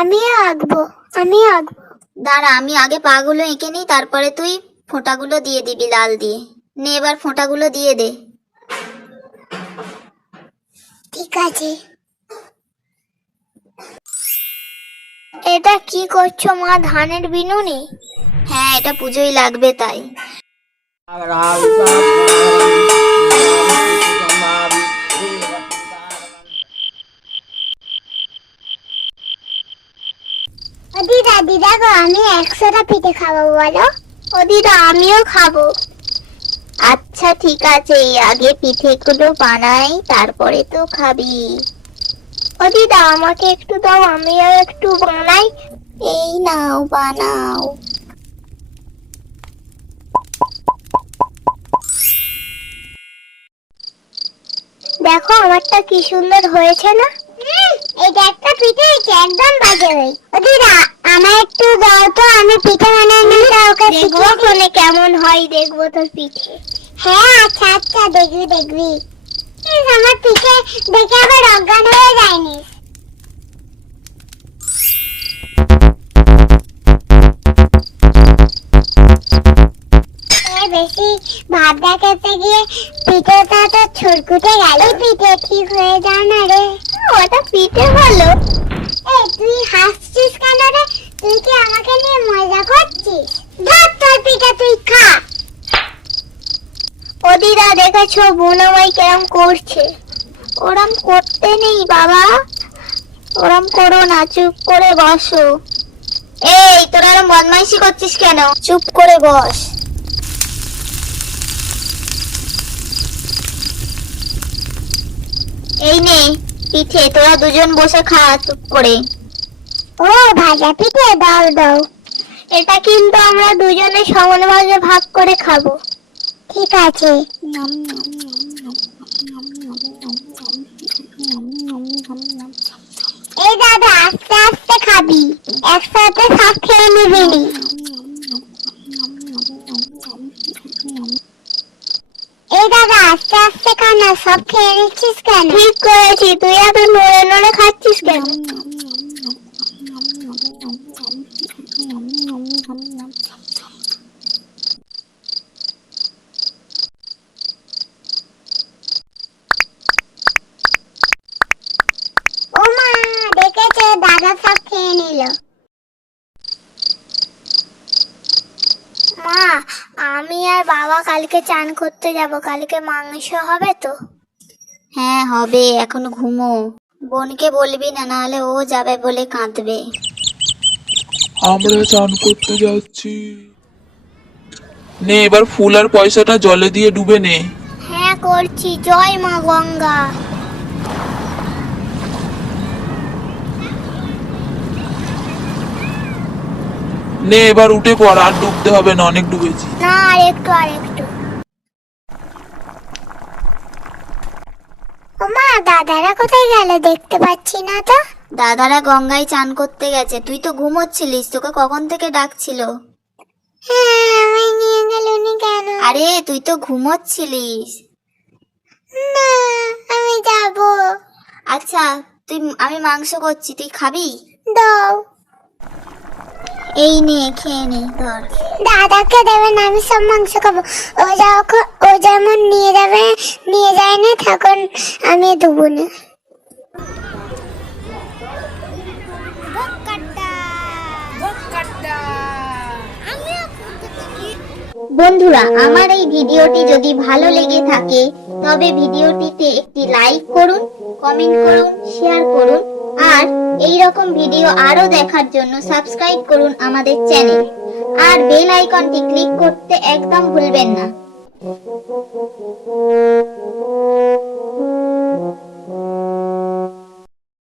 আমিও আঁকবো আমিও আঁকবো। দাঁড়া আমি আগে পাগুলো এঁকে নিই তারপরে তুই ফোঁটাগুলো দিয়ে দিবি লাল দিয়ে। নে এবার ফোঁটাগুলো দিয়ে দে। ঠিক আছে। এটা কি করছ মা ধানের বিনুনি? হ্যাঁ এটা পুজোই লাগবে তাই। আমি একশোটা পিঠে খাব বলো? ও দিদা আমিও খাব। আচ্ছা ঠিক আছে আগে পিঠেগুলো বানাই, তারপরে তো খাবি। ও দিদা আমাকে একটু দাও, আমিও একটু বানাই। এই নাও, বানাও। দেখো, আমারটা কি সুন্দর হয়েছে না? এটা একটা পিঠে হয়েছে, একদম বাজে হয়ে ও দিদা আমার একটু দাও তো আমি পিঠে বানানোটা ওকে দেখব ফোনে কেমন হয় দেখব তোর পিঠে হ্যাঁ আচ্ছা আচ্ছা দেখবি দেখবি। আমার পিঠে দেখে আবার অজ্ঞান হয়ে যায়নি। বেশি ভাত দেখাতে গিয়ে পিঠেটা তো ছুরকুটে গেল। পিঠে ঠিক হয়ে যায় না রে। ওটা পিঠে হলো? এ তুই হাসছিস কেন রে? তুই কি আমাকে নিয়ে মজা করছিস ধর তোর পিঠে তুই খা ও দিদা দেখেছ বোন আমায় কেরম করছে? ওরম করতে নেই, বাবা। ওরম করো না, চুপ করে বসো। এই, তোরা এরম বদমাইশি করছিস কেন? চুপ করে বস। এই নে, পিঠে, তোরা দুজন বসে খা, চুপ করে। ও, ভাজা পিঠে, দাও দাও। এটা কিন্তু আমরা দুজনে সমানভাবে ভাগ করে খাব। ঠিক আছে। এই দাদা, আস্তে আস্তে খাবি। একসাথে সব খেয়ে নিবি। এই দাদা, আস্তে আস্তে খা না, সব খেয়ে নিচ্ছিস কেন? ঠিক করেছি, তুই এত নড়ে নড়ে খাচ্ছিস কেন ও মা দেখেছে দাদা সব খেয়ে নিল মা আমি আর বাবা কালকে চান করতে যাব। কালকে মাংস হবে তো? হ্যাঁ হবে। এখন ঘুমো। বোনকে বলবি না নাহলে ও যাবে বলে কাঁদবে। আমরা চান করতে যাচ্ছি। নে এবার ফুল আর পয়সাটা জলে দিয়ে ডুবে নে। হ্যাঁ করছি। জয় মা গঙ্গা। নে এবার উঠে পড় আর ডুবতে হবে না অনেক ডুবেছি। না আর একটু আর একটু। ও মা দাদারা কোথায় গেল দেখতে পাচ্ছি না তো? দাদারা গঙ্গায় চান করতে গেছে তুই তো ঘুমোচ্ছিলিস তোকে কখন থেকে ডাকছিল? হ্যাঁ আমায় নিয়ে গেল উনি কেন? আরে তুই তো ঘুমোচ্ছিলিস। না আমি যাব। আচ্ছা তুই আমি মাংস করছি তুই খাবি? দাও। এই নে খেয়ে নে ধর। দাদাকে দেবেন আমি সব মাংস খাব। ও যখন ও যেমন নিয়ে যাবে নিয়ে যায় না তখন আমি দেবো না। বন্ধুরা আমার এই ভিডিওটি যদি ভালো লেগে থাকে তবে ভিডিওটিতে একটি লাইক করুন কমেন্ট করুন শেয়ার করুন। আর এই রকম ভিডিও আরও দেখার জন্য সাবস্ক্রাইব করুন আমাদের চ্যানেল। আর বেল আইকনটি ক্লিক করতে একদম ভুলবেন না।